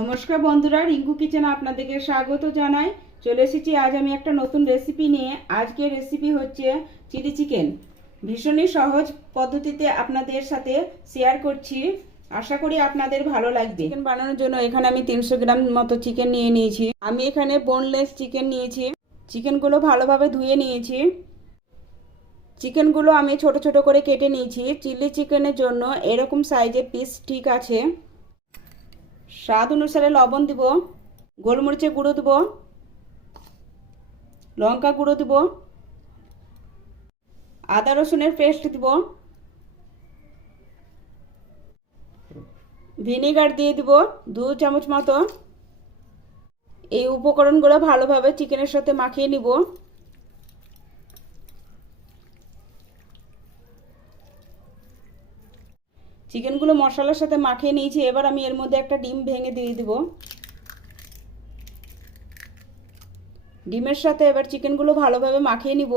নমস্কার বন্ধুরা, রিঙ্কু কিচেনে আপনাদেরকে স্বাগত জানাই। চলে এসেছি আজ আমি একটা নতুন রেসিপি নিয়ে। আজকের রেসিপি হচ্ছে চিলি চিকেন। ভীষণই সহজ পদ্ধতিতে আপনাদের সাথে শেয়ার করছি, আশা করি আপনাদের ভালো লাগবে। চিকেন বানানোর জন্য এখানে আমি 300 গ্রাম মতো চিকেন নিয়ে নিয়েছি। আমি এখানে বোনলেস চিকেন নিয়েছি। চিকেনগুলো ভালোভাবে ধুয়ে নিয়েছি। চিকেনগুলো আমি ছোট ছোট করে কেটে নিয়েছি। চিলি চিকেনের জন্য এরকম সাইজের পিস ঠিক আছে। স্বাদ অনুসারে লবণ দিব, গোলমরিচের গুঁড়ো দেব, লঙ্কা গুঁড়ো দেব, আদা রসুনের পেস্ট দিব, ভিনেগার দিয়ে দিব 2 চামচ মতো। এই উপকরণগুলো ভালোভাবে চিকেনের সাথে মাখিয়ে নিব। চিকেনগুলো মশলার সাথে মাখিয়ে নিয়েছি। এবার আমি এর মধ্যে একটা ডিম ভেঙে দিয়ে দিব। ডিমের সাথে এবার চিকেনগুলো ভালোভাবে মাখিয়ে নিব।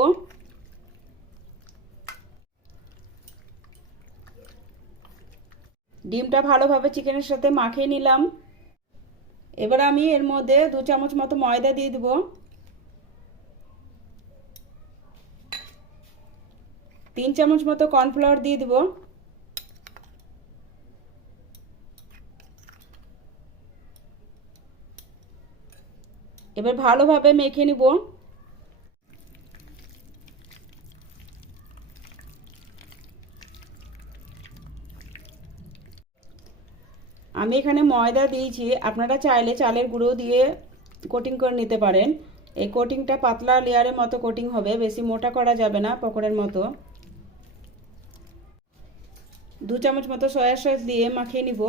ডিমটা ভালোভাবে চিকেনের সাথে মাখিয়ে নিলাম। এবার আমি এর মধ্যে 2 চামচ মতো ময়দা দিয়ে দিব। 3 চামচ মতো কর্নফ্লাওয়ার দিয়ে দিব। এবার ভালোভাবে মেখে নিব। আমি এখানে ময়দা দিয়েছি, আপনারা চাইলে চালের গুঁড়ো দিয়ে কোটিং করে নিতে পারেন। এই কোটিংটা পাতলা লেয়ারের মতো কোটিং হবে, বেশি মোটা করা যাবে না পকোড়ার মতো। 2 চামচ মতো সয়া সস দিয়ে মাখিয়ে নিব।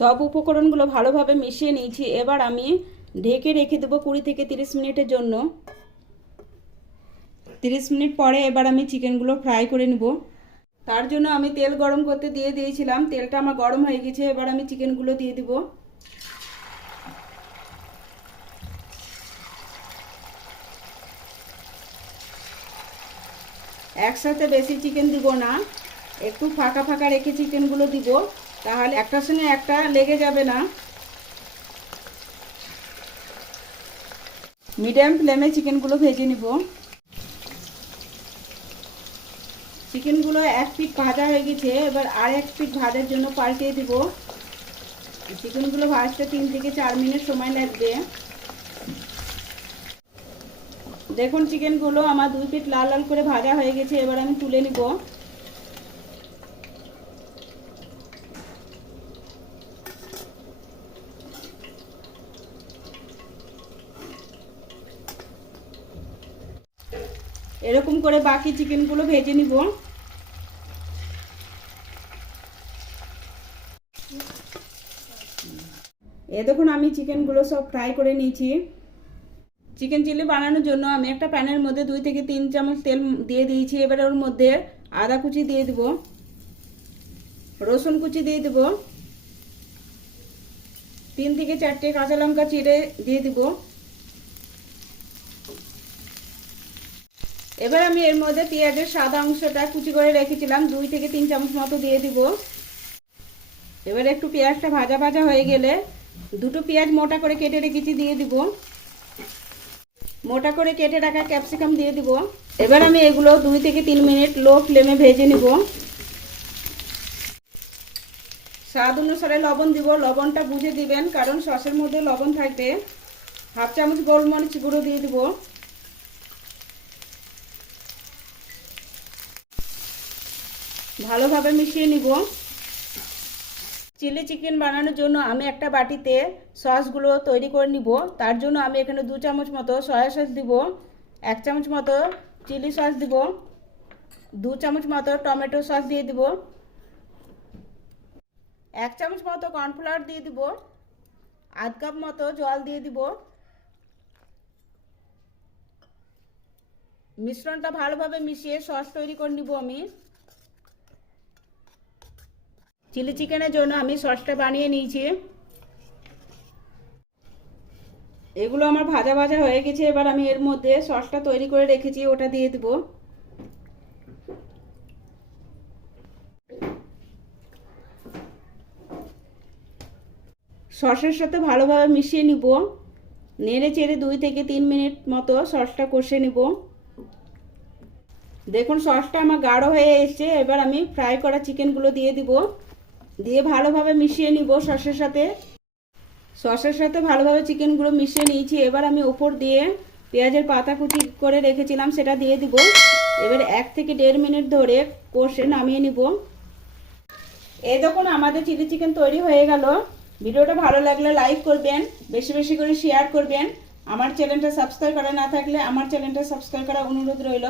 সব উপকরণগুলো ভালোভাবে মিশিয়ে নিয়েছি। এবার আমি ঢেকে রেখে দেবো 20 থেকে 30 মিনিটের জন্য। 30 মিনিট পরে এবার আমি চিকেনগুলো ফ্রাই করে নেব। তার জন্য আমি তেল গরম করতে দিয়ে দিয়েছিলাম। তেলটা আমার গরম হয়ে গেছে। এবার আমি চিকেনগুলো দিয়ে দিব। একসাথে বেশি চিকেন দিব না, একটু ফাঁকা ফাঁকা রেখে চিকেনগুলো দিব, তাহলে একটার সঙ্গে একটা লেগে যাবে না। মিডিয়াম ফ্লেমে চিকেনগুলো ভেজে নিব। চিকেনগুলো এক পিঠ ভাজা হয়ে গেছে। এবার আর এক পিঠ ভাজার জন্য পাল্টিয়ে দিব। চিকেনগুলো ভাজতে 3 থেকে 4 মিনিট সময় লাগবে। দেখুন চিকেনগুলো আমার 2 পিঠ লাল লাল করে ভাজা হয়ে গেছে। এবার আমি তুলে নিব। এরকম করে বাকি চিকেনগুলো ভেজে নিব। দেখুন আমি চিকেনগুলো সব ফ্রাই করে নিয়েছি। চিকেন চিলি বানানোর জন্য আমি একটা প্যানের মধ্যে 2 থেকে 3 চামচ তেল দিয়ে দিয়েছি। এবার ওর মধ্যে আদা কুচি দিয়ে দেব, রসুন কুচি দিয়ে দেব, 3 থেকে 4টে কাঁচা লঙ্কা চিড়ে দিয়ে দেব। এবার আমি এর মধ্যে পেঁয়াজের সাদা অংশটা কুচি করে রেখেছিলাম 2 থেকে 3 চামচ মতো দিয়ে দিব। এবার একটু পেঁয়াজটা ভাজা ভাজা হয়ে গেলে 2টো পেঁয়াজ মোটা করে কেটে রেখেছি দিয়ে দিব। মোটা করে কেটে রাখা ক্যাপসিকাম দিয়ে দিব। এবার আমি এগুলো 2 থেকে 3 মিনিট লো ফ্লেমে ভেজে নিব। স্বাদ অনুসারে লবণ দিব। লবণটা বুঝে দিবেন, কারণ সসের মধ্যে লবণ থাকবে। হাফ চামচ গোলমরিচ গুঁড়ো দিয়ে দিব। ভালোভাবে মিশিয়ে নিব। চিলি চিকেন বানানোর জন্য আমি একটা বাটিতে সসগুলো তৈরি করে নিব। তার জন্য আমি এখানে 2 চামচ মতো সয়া সস দিব, 1 চামচ মতো চিলি সস দিব, 2 চামচ মতো টমেটো সস দিয়ে দিব, 1 চামচ মতো কর্নফ্লাওয়ার দিয়ে দিব, আধ কাপ মতো জল দিয়ে দিব। মিশ্রণটা ভালোভাবে মিশিয়ে সস তৈরি করে নিব। আমি চিলি চিকেনের জন্য আমি সসটা বানিয়ে নিয়েছি। এগুলো আমার ভাজা ভাজা হয়ে গেছে। এবার আমি এর মধ্যে সসটা তৈরি করে রেখেছি ওটা দিয়ে দেব। সসের সাথে ভালোভাবে মিশিয়ে নিব। নেড়ে চেড়ে 2 থেকে 3 মিনিট মতো সসটা কষে নিব। দেখুন সসটা আমার গাঢ় হয়ে এসেছে। এবার আমি ফ্রাই করা চিকেনগুলো দিয়ে দিব। দিয়ে ভালোভাবে মিশিয়ে নিব সসের সাথে। সসের সাথে ভালোভাবে চিকেনগুলো মিশিয়ে নিয়েছি। এবার আমি উপর দিয়ে পেঁয়াজের পাতা কুচি করে রেখেছিলাম সেটা দিয়ে দিব। এবার 1 থেকে 1.5 মিনিট ধরে কষে নামিয়ে নিব। এই দেখুন আমাদের চিলি চিকেন তৈরি হয়ে গেল। ভিডিওটা ভালো লাগলে লাইক করবেন, বেশি বেশি করে শেয়ার করবেন। আমার চ্যানেলটা সাবস্ক্রাইব করা না থাকলে আমার চ্যানেলটা সাবস্ক্রাইব করার অনুরোধ রইল।